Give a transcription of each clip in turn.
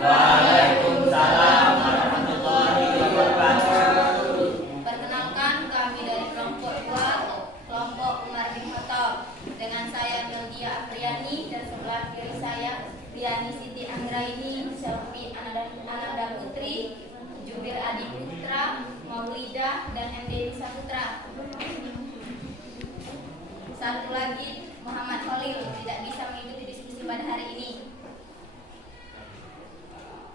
Waalaikumsalam warahmatullahi wabarakatuh. Perkenalkan, kami dari kelompok 2, kelompok Umar bin Khattab. Dengan saya Meldia Apriani dan sebelah kiri saya Riani Siti Anggraini, Selvi Ananda Putri, Jubir Adi Putra, Maulidah, dan MD Saputra. Satu lagi, Muhammad Khalil tidak bisa mengikuti diskusi pada hari ini.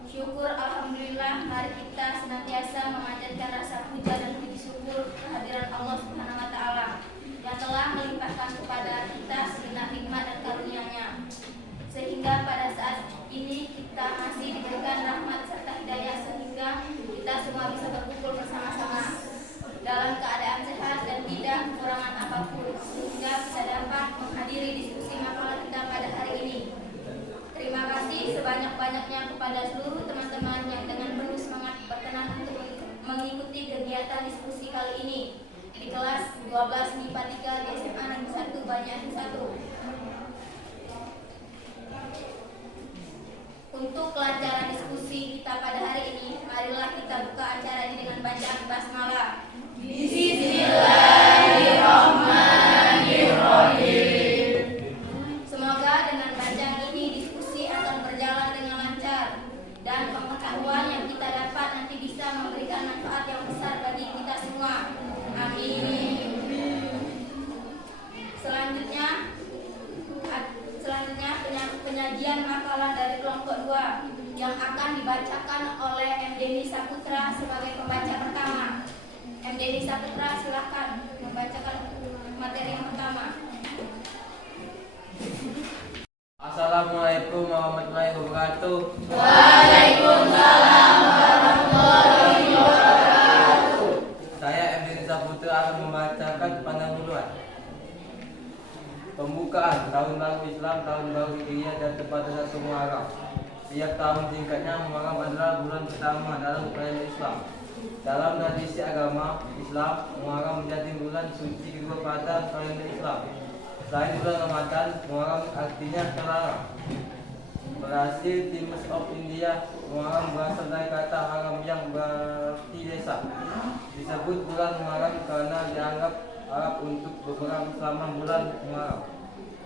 Syukur alhamdulillah, mari kita senantiasa memanjatkan rasa puja dan puji syukur kehadiran Allah Subhanahu wa taala yang telah melimpahkan kepada kita segenap nikmat dan karunia-Nya, sehingga pada saat ini kita masih diberikan rahmat serta hidayah sehingga kita semua bisa berkumpul bersama-sama dalam keadaan sehat dan tidak kekurangan apapun, sehingga bisa dapat menghadiri diskusi makalah kita pada hari ini. Terima kasih sebanyak-banyaknya kepada seluruh teman-teman yang dengan penuh semangat berkenan untuk mengikuti kegiatan diskusi kali ini di kelas 12 MIPA 3 di SMA Negeri 1 Banjarmasin 1. Untuk kelancaran diskusi kita pada hari ini, marilah kita buka acara ini dengan bacaan basmalah. Bismillahirrahmanirrahim. Semoga dengan bacaan ini diskusi akan berjalan dengan lancar dan pengetahuan yang kita dapat nanti bisa memberikan manfaat yang besar bagi kita semua. Amin. Selanjutnya penyajian makalah dari kelompok 2 yang akan dibacakan oleh MD Nisa Putra sebagai pembaca pertama. MD Nisa Putra, silakan membacakan materi yang pertama. Assalamualaikum warahmatullahi wabarakatuh. Waalaikumsalam warahmatullahi wabarakatuh. Saya MD Nisa Putra akan membacakan pendahuluan. Pembukaan Tahun Baru Islam, Tahun Baru Hijriah dan tepat 1 Muharram. Tiap tahun singkatnya, Muharram adalah bulan pertama dalam kalender Islam. Dalam tradisi agama Islam, Muharram menjadi bulan suci kedua pada kalender Islam. Selain bulan Ramadan, Muharram artinya terlarang. Berhasil Times of India, Muharram berasal dari kata haram yang berarti desa. Disebut bulan Muharram karena dianggap Arab untuk berperang selama bulan Muharram.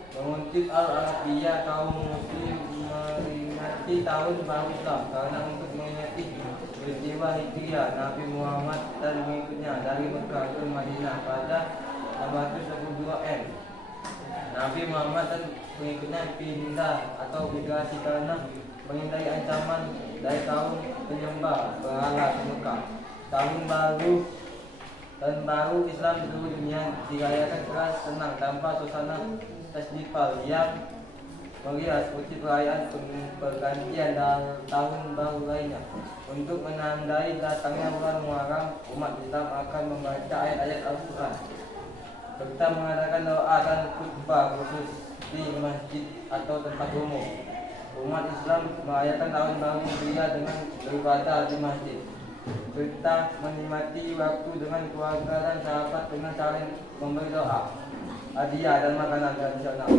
Mengutip Al-Arabiyah, kaum Muslim memperingati Tahun Baru Islam karena untuk mengingati peristiwa hijriah Nabi Muhammad dan mengikutnya dari Mekah ke Madinah pada 612 M. Nabi Muhammad dan pengikutnya pindah atau migrasi karena menghindari ancaman dari kaum penyembah berhala di Mekah. Tahun baru Islam di seluruh dunia dirayakan keras senang tanpa suasana festival yang meriah seperti perayaan pergantian dan tahun baru lainnya. Untuk menandai datangnya bulan Muharram, umat Islam akan membaca ayat-ayat Al-Quran serta mengadakan doa dan khutbah khusus di masjid atau tempat umum. Umat Islam merayakan tahun baru Hijriah dengan beribadah di masjid serta menikmati waktu dengan keluarga dan sahabat dengan saling memberi doa, hadiah dan makanan tradisional.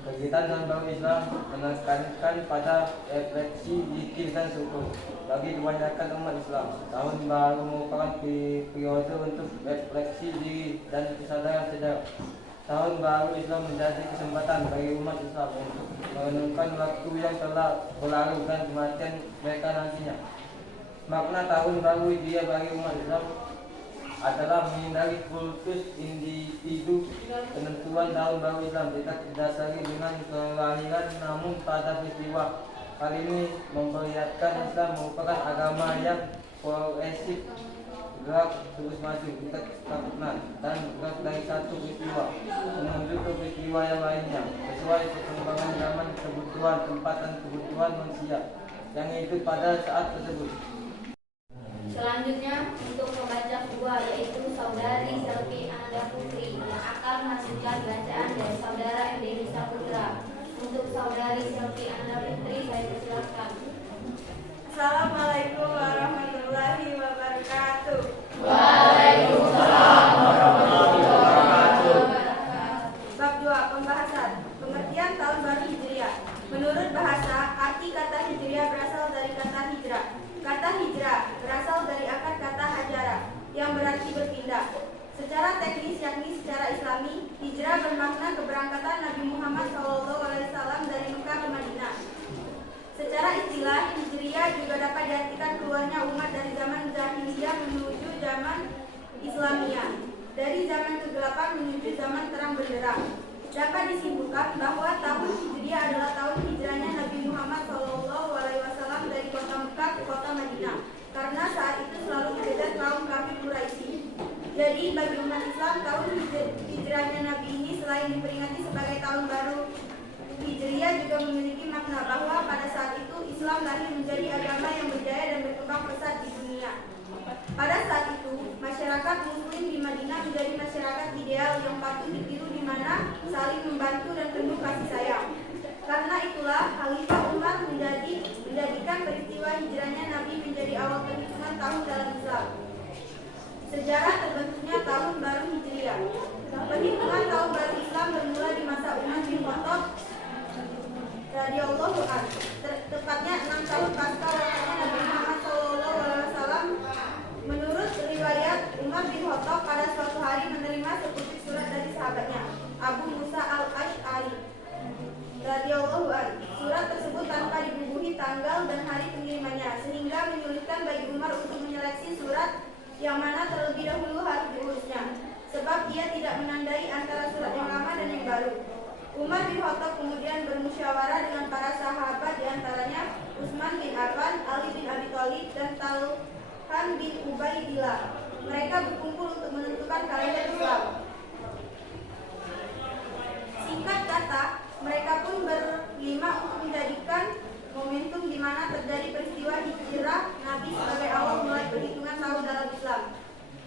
Kegiatan tahun baru Islam menekankan pada refleksi, zikir dan syukur. Bagi kebanyakan umat Islam, tahun baru merupakan periode untuk refleksi diri dan kesadaran sejarah. Tahun baru Islam menjadi kesempatan bagi umat Islam untuk merenungkan waktu yang telah berlalu dan kematian mereka nantinya. Makna tahun baru Hijriah bagi umat Islam adalah menghindari kultus individu. Penentuan tahun baru Islam tidak didasari dengan kelahiran, namun pada peristiwa kali ini memperlihatkan Islam merupakan agama yang progresif, gerak terus maju, tidak stagnan, dan bergerak dari satu peristiwa menuju ke peristiwa yang lainnya sesuai perkembangan zaman, kebutuhan tempat dan kebutuhan manusia yang hidup pada saat tersebut. Selanjutnya untuk pembaca kedua yaitu Saudari Selvi Ananda Putri yang akan menghasilkan bacaan dari Saudara MD Nisa Putra. Untuk Saudari Selvi Ananda Putri, saya persilakan. Assalamualaikum warahmatullahi wabarakatuh. Waalaikumsalam warahmatullahi wabarakatuh. Bab 2, pembahasan. Pengertian tahun baru Hijriah. Menurut bahasa, arti kata Hijriah berasal dari kata generasi berpindah. Secara teknis yakni secara Islami, hijrah bermakna keberangkatan Nabi Muhammad SAW dari Mekah ke Madinah. Secara istilah, hijriyah juga dapat diartikan keluarnya umat dari zaman jahiliyah menuju zaman Islamiyah, dari zaman kegelapan menuju zaman terang benderang. Dapat disimpulkan bahwa tahun hijriyah adalah tahun hijrahnya Nabi Muhammad SAW dari kota Mekah ke kota Madinah, karena saat itu selalu dikejar kaum kafir Quraisy. Jadi bagi umat Islam, tahun hijrahnya Nabi ini selain diperingati sebagai tahun baru Hijriyah juga memiliki makna bahwa pada saat itu Islam lahir menjadi agama yang berjaya dan berkembang pesat di dunia. Pada saat itu, masyarakat Muslim di Madinah menjadi masyarakat ideal yang patut ditiru, di mana saling membantu dan penuh kasih sayang. Karena itulah Khalifah Umar menjadikan peristiwa hijrahnya Nabi menjadi awal perhitungan tahun dalam Islam. Sejarah terbentuknya tahun baru Hijriyah. Perhitungan tahun baru Islam bermula di masa Umar bin Khattab radhiyallahu anhu, tepatnya 6 tahun pasca wafatnya Nabi Muhammad SAW. Menurut riwayat, Umar bin Khattab pada suatu hari menerima sepucuk surat dari sahabatnya Abu Musa al-Ash'ari radhiyallahu anhu. Surat tersebut tanpa dibubuhi tanggal dan hari pengirimannya, sehingga menyulitkan bagi Umar untuk menyeleksi surat yang mana terlebih dahulu harus diurusnya, sebab ia tidak menandai antara surat yang lama dan yang baru. Umar bin Khattab kemudian bermusyawarah dengan para sahabat, diantaranya Utsman bin Affan, Ali bin Abi Thalib, dan Talhan bin Ubaidillah. Mereka berkumpul untuk menentukan kalender Islam. Singkat kata, mereka pun berlima untuk menjadikan momentum di mana terjadi peristiwa hijrah Nabi sebagai awal mulai perhitungan tahun dalam Islam.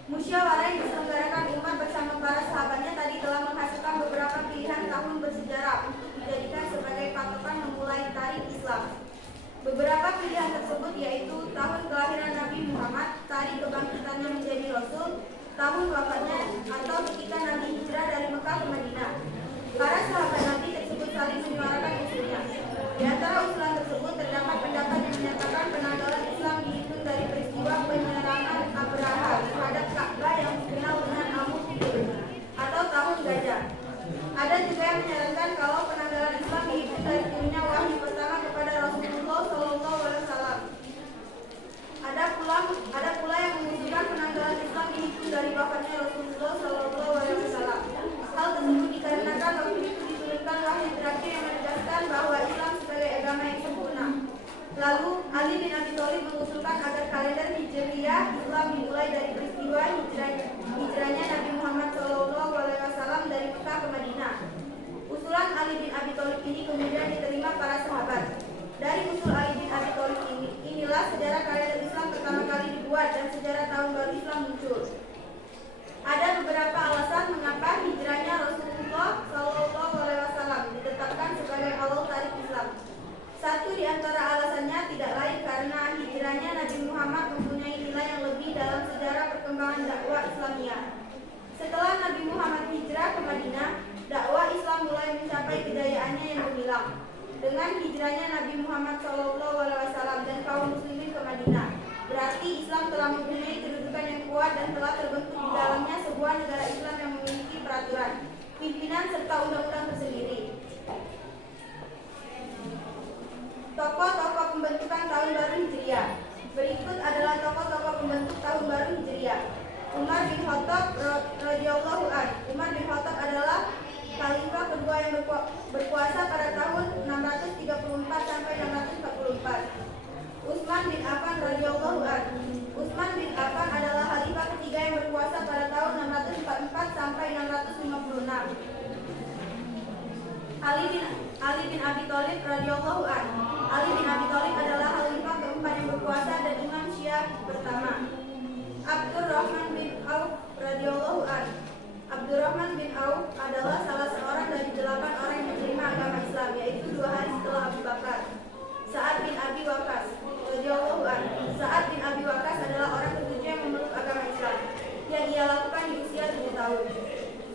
Musyawarah yang diselenggarakan Umar bersama para sahabatnya tadi telah menghasilkan beberapa pilihan tahun bersejarah untuk dijadikan sebagai patokan memulai tarikh Islam. Beberapa pilihan tersebut yaitu tahun kelahiran Nabi Muhammad, tarikh kebangkitannya menjadi Rasul, tahun wafatnya, atau ketika Nabi hijrah dari Mekah ke Madinah. Para sahabat Nabi tersebut saling menyuarakan usulnya. Di antara usulan tersebut terdapat pendapat yang menyatakan penanggalan Islam dihitung dari peristiwa penyerangan Abraha terhadap Ka'bah yang dikenal dengan Amul-Fil atau tahun gajah. Ada juga yang menyarankan kalau penanggalan Islam dihitung dari turunnya wahyu pertama kepada Rasulullah SAW. Ada pula yang mengusulkan penanggalan Islam dihitung dari wafatnya Rasulullah SAW. Hal tersebut dikarenakan waktu itu diturunkan wahyu terakhir yang menegaskan bahwa Islam sebagai agama yang sempurna. Lalu Ali bin Abi Thalib mengusulkan agar kalender Hijriyah Islam dimulai dari peristiwa hijrahnya Nabi Muhammad SAW dari Mekah ke Madinah. Usulan Ali bin Abi Thalib ini kemudian diterima para sahabat. Dari usul Ali bin Abi Thalib inilah sejarah kalender Islam pertama kali dibuat dan sejarah tahun baru Islam muncul. Ada beberapa alasan mengapa hijrahnya Rasulullah SAW ditetapkan sebagai awal tarikh Islam. Satu di antara alasannya tidak lain karena hijrahnya Nabi Muhammad mempunyai nilai yang lebih dalam sejarah perkembangan dakwah Islamiyah. Setelah Nabi Muhammad hijrah ke Madinah, dakwah Islam mulai mencapai kejayaannya yang gemilang. Dengan hijrahnya Nabi Muhammad SAW dan kaum muslimin ke Madinah, berarti Islam telah mempunyai kedudukan yang kuat dan telah terbentuk di dalamnya sebuah negara Islam yang memiliki peraturan, pimpinan serta undang-undang tersendiri. Tokoh-tokoh pembentukan tahun baru Hijriyah. Berikut adalah tokoh-tokoh pembentuk tahun baru Hijriyah. Umar bin Khattab radhiyallahu anhu. Umar bin Khattab adalah khalifah kedua yang berkuasa pada tahun 634 sampai 644. Utsman bin Affan radhiyallahu anhu. Utsman bin Affan adalah khalifah ketiga yang berkuasa pada tahun 644 sampai 656. Ali bin Abi Thalib radhiyallahu anhu. Ali bin Abi Thalib adalah khalifah keempat yang berkuasa dan imam Syiah pertama. Abdurrahman bin Auf radhiyallahu anhu. Abdurrahman bin Auf adalah salah seorang dari 8 orang yang menerima agama Islam, yaitu 2 hari setelah Abu Bakar. Sa'ad bin Abi Waqqas radhiyallahu anhu. Sa'ad bin Abi Waqqas adalah orang ketujuh yang memeluk agama Islam, yang ia lakukan di usia 7 tahun.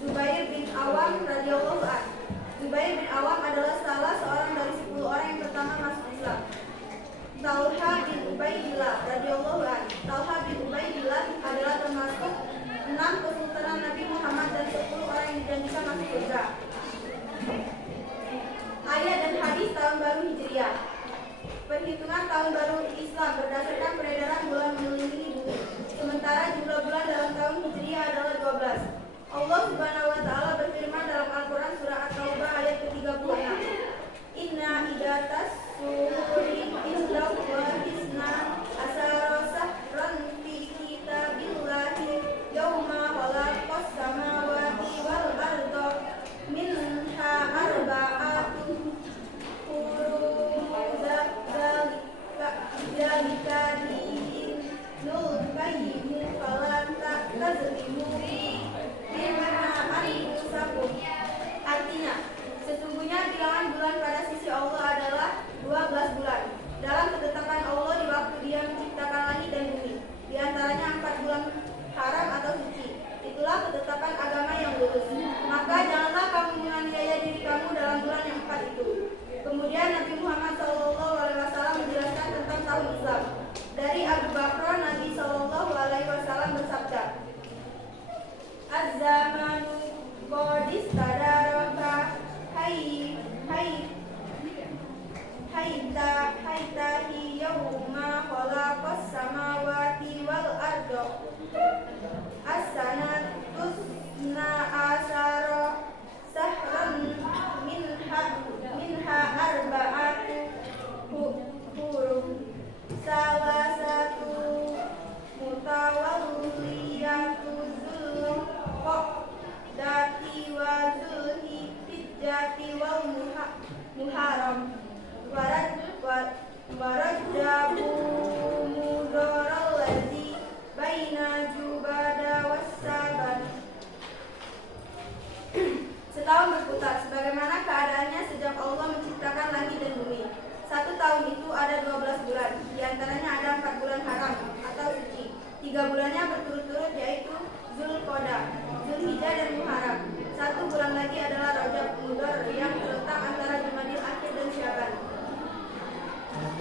Zubair bin Awam radhiyallahu anhu. Zubair bin Awam adalah salah seorang dari 10 orang yang pertama masuk Islam. Talha bin Ubaidillah radhiyallahu anhu. Talha bin Ubaidillah adalah termasuk Hijrah. Ayat dan hadis tahun baru Hijriah. Perhitungan tahun baru Islam berdasarkan peredaran bulan mengelilingi bumi. Sementara jumlah bulan dalam tahun Hijriah adalah 12. Allah Subhanahu wa taala berfirman dalam Al-Qur'an surah At-Taubah ayat ke-36. Inna idatas suhuri indah wa isna asara sahran fi kitabillahi yauma khalaqas samawati wal arda minha arba'atun hurum dzalika dinul qayyim fala tazlimu artinya, sesungguhnya bilangan bulan pada sisi Allah adalah 12 bulan. Dalam ketetapan Allah di waktu Dia menciptakan langit dan bumi, di antaranya 4 bulan haram atau suci. Itulah ketetapan agama yang lurus. Maka janganlah kamu menganiaya diri kamu dalam bulan yang 4 itu. Kemudian Nabi Muhammad SAW menjelaskan tentang tahun Islam. Dari Abu Bakr, Nabi SAW bersabda, Az-zamanu qadis tadaraka haytahi yawma khalaqas samawati wal arda as-sanatus na asara sahran minha arba'atu hurum salah satu mutawalliyatu dati wa zulhijjati wal muharram warajabu mudaral ladzi baina jubada wassaban. Setahun berputar sebagaimana keadaannya sejak Allah menciptakan langit dan bumi. Satu tahun itu ada 12 bulan, di antaranya ada 4 bulan haram atau suci. 3 bulannya berturut-turut yaitu Zulqa'dah, Zulhijjah dan Muharram. 1 bulan lagi adalah Rajab Mudhar yang terletak antara Jumadil Akhir dan Syaban.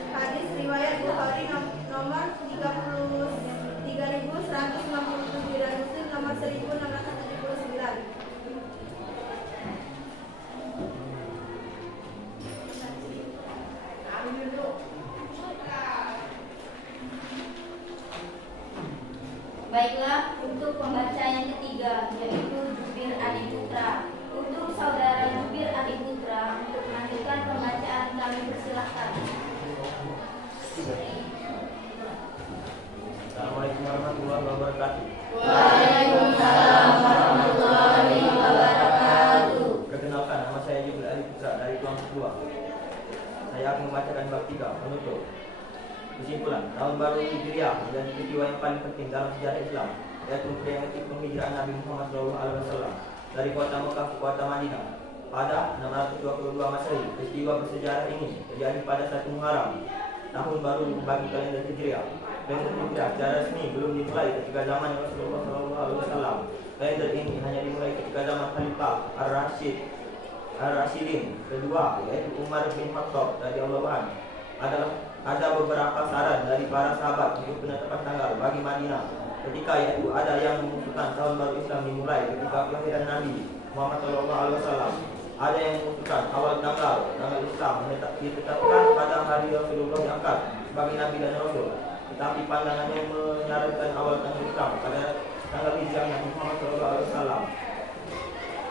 Hadis riwayat Bukhari nomor 33.157 dan Muslim nomor 1679. Baiklah, untuk pembaca yang ketiga yaitu Jubir Adi Putra. Untuk saudara Jubir Adi Putra untuk melanjutkan pembacaan kami persilahkan. Assalamualaikum warahmatullahi wabarakatuh. Waalaikumsalam warahmatullahi wabarakatuh. Perkenalkan, nama saya Jubir Adi Putra dari kelompok 2. Saya akan membacakan bab 3 penutup. Kesimpulan, tahun baru Hijriah menjadi peristiwa yang paling penting dalam sejarah Islam, yaitu memperingati penghijrahan Nabi Muhammad SAW dari kota Mekah ke kota Madinah pada 622 Masehi. Peristiwa bersejarah ini terjadi pada 1 Muharram, tahun baru bagi kalender Hijriah. Kalender Hijriah secara resmi belum dimulai ketika zaman Rasulullah SAW. Kalender ini hanya dimulai ketika zaman Khalifah Ar-Rasyidin kedua, yaitu Umar bin Khattab radhiyallahu anhu. Ada beberapa saran dari para sahabat untuk penetapan tanggal bagi Madinah. Ketika yaitu ada yang mengusulkan tahun baru Islam dimulai ketika kelahiran Nabi Muhammad SAW. Ada yang mengusulkan awal tanggal Islam ditetapkan pada hari Rasulullah diangkat sebagai Nabi dan Rasul. Tetapi pandangannya menyarankan awal tanggal Islam pada tanggal hijrah Nabi Muhammad SAW.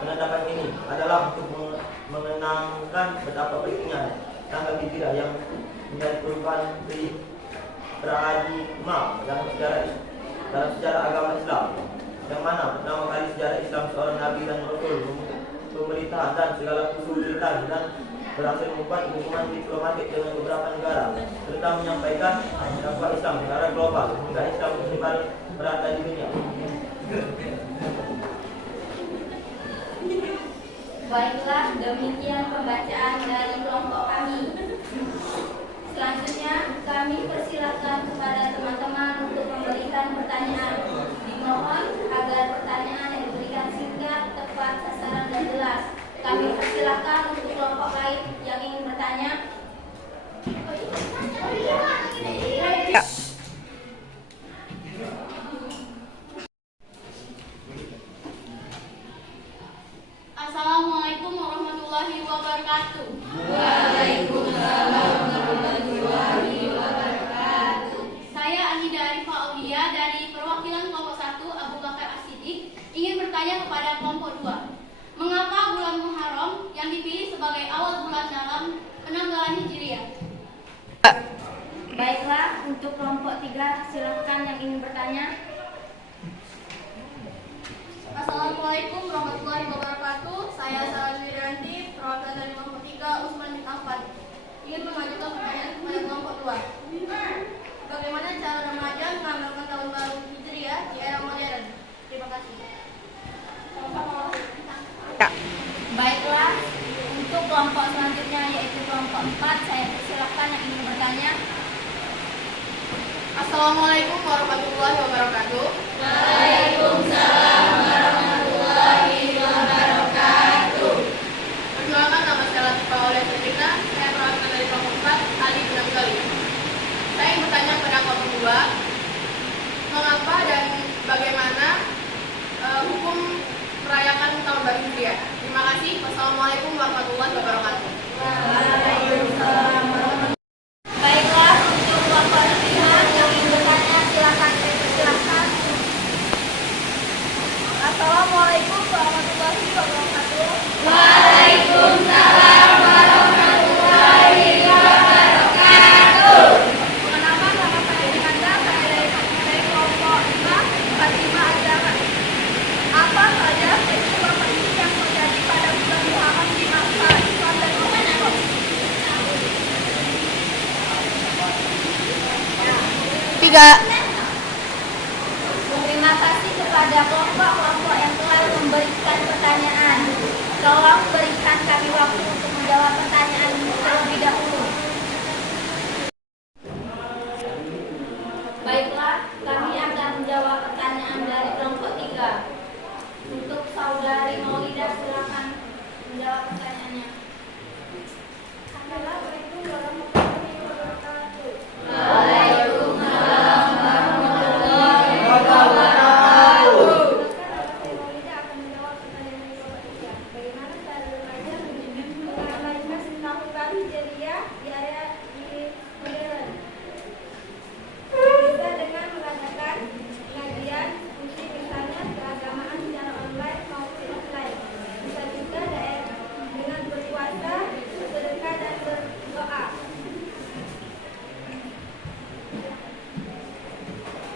Penetapan ini adalah untuk mengenangkan betapa pentingnya tanggal hijrah yang menjadi perubahan paradigma dalam sejarah agama Islam, yang mana pertama kali sejarah Islam seorang Nabi dan Rasul pemerintahan dan segala kesulitan dan berhasil membuat hubungan diplomatik dengan beberapa negara serta menyampaikan dakwah Islam secara global hingga Islam menyebar merata di dunia. Baiklah, demikian pembacaan dari kelompok kami. Selanjutnya, kami persilahkan kepada teman-teman untuk memberikan pertanyaan. Dimohon agar pertanyaan yang diberikan singkat, tepat, sasaran, dan jelas. Kami persilahkan untuk kelompok lain yang ingin bertanya. Assalamualaikum Assalamualaikum warahmatullahi wabarakatuh. Waalaikumsalam warahmatullahi wabarakatuh. Saya Anida Arifah Aulia dari perwakilan kelompok 1 Abu Bakar As-Siddiq ingin bertanya kepada kelompok 2. Mengapa bulan Muharram yang dipilih sebagai awal bulan dalam penanggalan Hijriah? Baiklah, untuk kelompok 3 silakan yang ingin bertanya. Assalamualaikum warahmatullahi wabarakatuh. Saya Sarah Wiranti, perwakilan dari kelompok 3 Usman bin Affan. Ingin mengajukan pertanyaan kepada kelompok 2. Bagaimana cara Ramadan menanggalkan tahun baru Hijriah di era modern? Terima kasih. Baiklah, untuk kelompok selanjutnya yaitu kelompok 4, saya persilakan yang ingin bertanya. Assalamualaikum warahmatullahi wabarakatuh. Waalaikumsalam warahmatullahi wabarakatuh. Perkenalkan, nama saya Latifah Aulia Fitrina. Saya perwakilan dari kelompok 4 Ali Benanggali. Saya ingin bertanya kepada kelompok 2, mengapa dan bagaimana hukum merayakan tahun baru Hijriah? Terima kasih. Wassalamualaikum warahmatullahi wabarakatuh. Waalaikumsalam warahmatullahi Baiklah, untuk kelompok 5 yang ingin bertanya silakan saya persilakan. Assalamualaikum warahmatullahi wabarakatuh. Waalaikumsalam warahmatullahi wabarakatuh. Perkenalkan, nama saya Dikanda, saya dari kelompok 5 Fatimah Azhar. Apa saja peristiwa penting yang terjadi pada bulan Muharram di masa Islam dan Rasulullah? Terima kasih kepada kelompok-kelompok yang telah memberikan pertanyaan. Tolong berikan kami waktu untuk menjawab pertanyaan terlebih dahulu. Baiklah, kami akan menjawab pertanyaan dari kelompok 3. Untuk saudari Maulidah, silakan menjawab pertanyaannya. Assalamualaikum warahmatullahi wabarakatuh. Waalaikumsalam warahmatullahi wabarakatuh. Saya akan menjawab pertanyaan dari kelompok 3. Bagaimana cara remaja mengabaikan tahun baru Hijriah di area modern? Bisa dengan mengadakan pengajian, fungsi misalnya keagamaan secara online maupun offline. Bisa juga dengan berpuasa, bersedekah dan berdoa.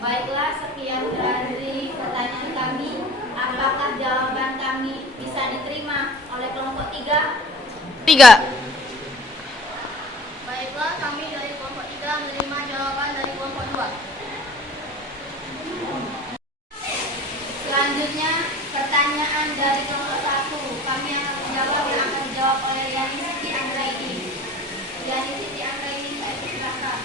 Baiklah, sekian dari pertanyaan kami. Apakah jawaban kami bisa diterima oleh kelompok 3? Baiklah, kami dari kelompok 3 menerima jawaban dari kelompok 2. Selanjutnya, pertanyaan dari kelompok 1. Kami akan menjawab yang akan dijawab oleh Yani Siti Anggraini. Yani Siti Anggraini, saya persilakan.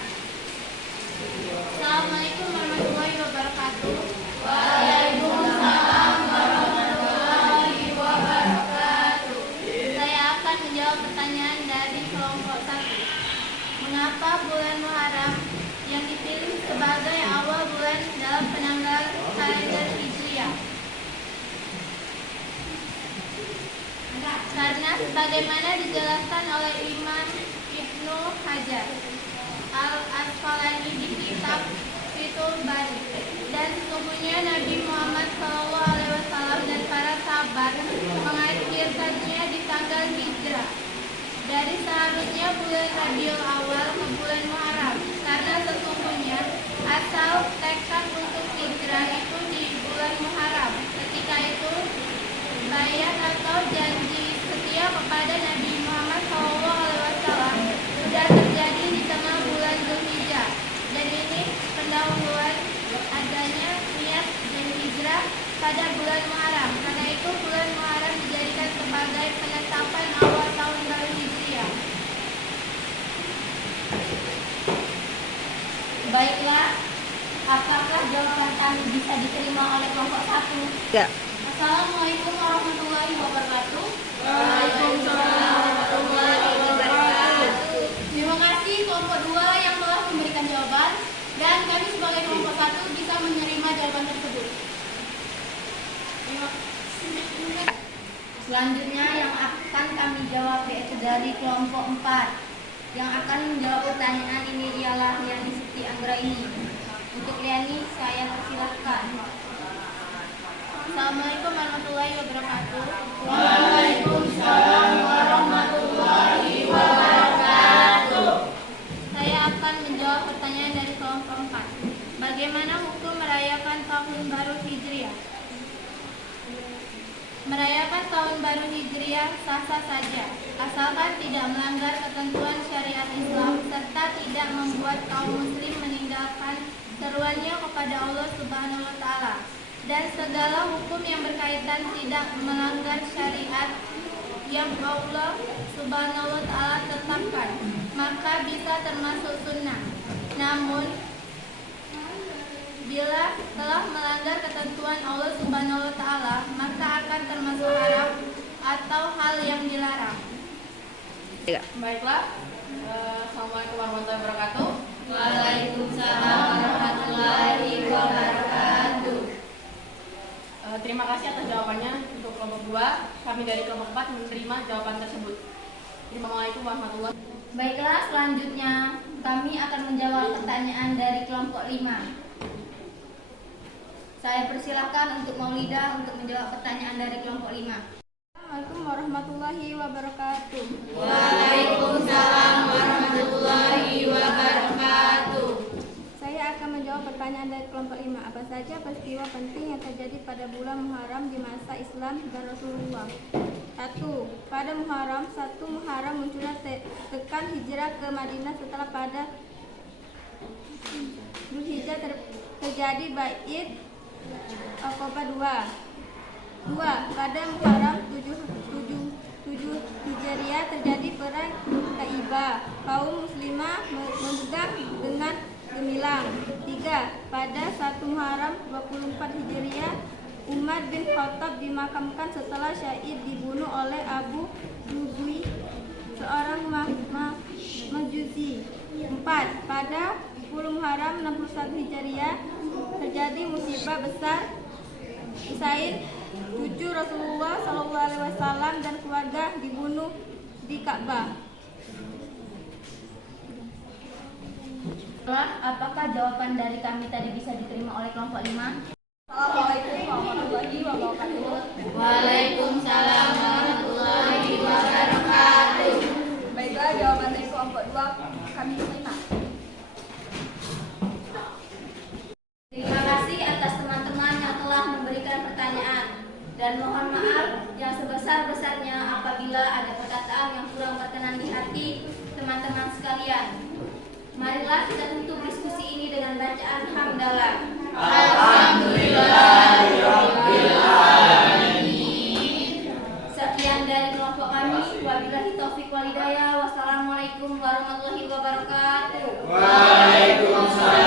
Assalamualaikum warahmatullahi wabarakatuh. Waalaikumsalam warahmatullahi wabarakatuh. Saya akan menjawab pertanyaan dari kelompok 1. Mengapa bulan Muharram yang dipilih sebagai awal bulan dalam penanggal kalender Hijriah? Karena sebagaimana dijelaskan oleh Imam Ibnu Hajar Al-Asqalani di kitab Fathul Bari, dan sesungguhnya Nabi Muhammad SAW dan para sahabat mengakhirkannya di tanggal Hijrah. Dari seharusnya bulan Rabiul Awal ke bulan Muharram, karena sesungguhnya asal tekad untuk hijrah itu di bulan Muharram. Ketika itu bayat atau janji setia kepada Nabi Muhammad SAW sudah terjadi di tengah bulan Zulhijjah, dan ini pendahuluan adanya niat dan hijrah pada bulan Muharram. Karena itu bulan Muharram dijadikan sebagai penetapan awal tahun baru Hijriah. Baiklah, apakah jawaban kami bisa diterima oleh kelompok 1? Assalamualaikum warahmatullahi wabarakatuh. Waalaikumsalam warahmatullahi wabarakatuh. Terima kasih kelompok 2 yang telah memberikan jawaban, dan kami sebagai kelompok 1 bisa menerima jawaban tersebut. Terima kasih. Selanjutnya yang akan kami jawab yaitu dari kelompok 4. Yang akan menjawab pertanyaan ini ialah Liani Siti Anggraini. Untuk Liani, saya persilahkan. Assalamualaikum warahmatullahi wabarakatuh. Waalaikumsalam warahmatullahi wabarakatuh. Saya akan menjawab pertanyaan dari kelompok 4. Bagaimana hukum merayakan tahun baru Hijriah? Merayakan tahun baru Hijriah sah-sah saja, asalkan tidak melanggar ketentuan syariat Islam serta tidak membuat kaum muslim meninggalkan seruannya kepada Allah Subhanahu wa taala dan segala hukum yang berkaitan tidak melanggar syariat yang Allah Subhanahu wa taala tetapkan, maka bisa termasuk sunnah. Namun bila telah melanggar ketentuan Allah Subhanahu wa taala, maka akan termasuk haram atau hal yang dilarang. Baiklah, Assalamualaikum warahmatullahi wabarakatuh. Waalaikumsalam warahmatullahi wabarakatuh. Terima kasih atas jawabannya. Untuk kelompok 2, kami dari kelompok 4 menerima jawaban tersebut. Assalamualaikum warahmatullahi wabarakatuh. Baiklah, selanjutnya kami akan menjawab pertanyaan dari kelompok 5. Saya persilahkan untuk Maulidah untuk menjawab pertanyaan dari kelompok 5. Assalamualaikum warahmatullahi wabarakatuh. Waalaikumsalam warahmatullahi wabarakatuh. Saya akan menjawab pertanyaan dari kelompok 5. Apa saja peristiwa penting yang terjadi pada bulan Muharram di masa Islam dan Rasulullah? 1. Pada Muharram, 1 Muharram munculnya tekan hijrah ke Madinah setelah pada Dzulhijjah terjadi Bai'at Aqabah 2. Pada Muharram 7 Hijriah terjadi perang Taibah. Kaum muslimah memegang dengan gemilang. 3. Pada 1 Muharram 24 Hijriah, Umar bin Khattab dimakamkan setelah syahid dibunuh oleh Abu Lu'lu'ah, seorang Majusi. 4. Pada 10 Muharram 61 Hijriah terjadi musibah besar. Usain 7 Rasulullah SAW dan keluarga dibunuh di Ka'bah. Apakah jawaban dari kami tadi bisa diterima oleh kelompok 5? Assalamualaikum warahmatullahi wabarakatuh. Waalaikumsalam warahmatullahi wabarakatuh. Baiklah, jawaban dari kelompok 2 kami terima. Terima kasih atas teman-teman yang telah memberikan pertanyaan dan mohon maaf yang sebesar-besarnya apabila ada perkataan yang kurang berkenan di hati teman-teman sekalian. Marilah kita tutup diskusi ini dengan bacaan hamdalah. Alhamdulillahirabbil alamin. Sekian dari kelompok kami. Wabillahi taufik wal hidayah. Wassalamualaikum warahmatullahi wabarakatuh. Waalaikumsalam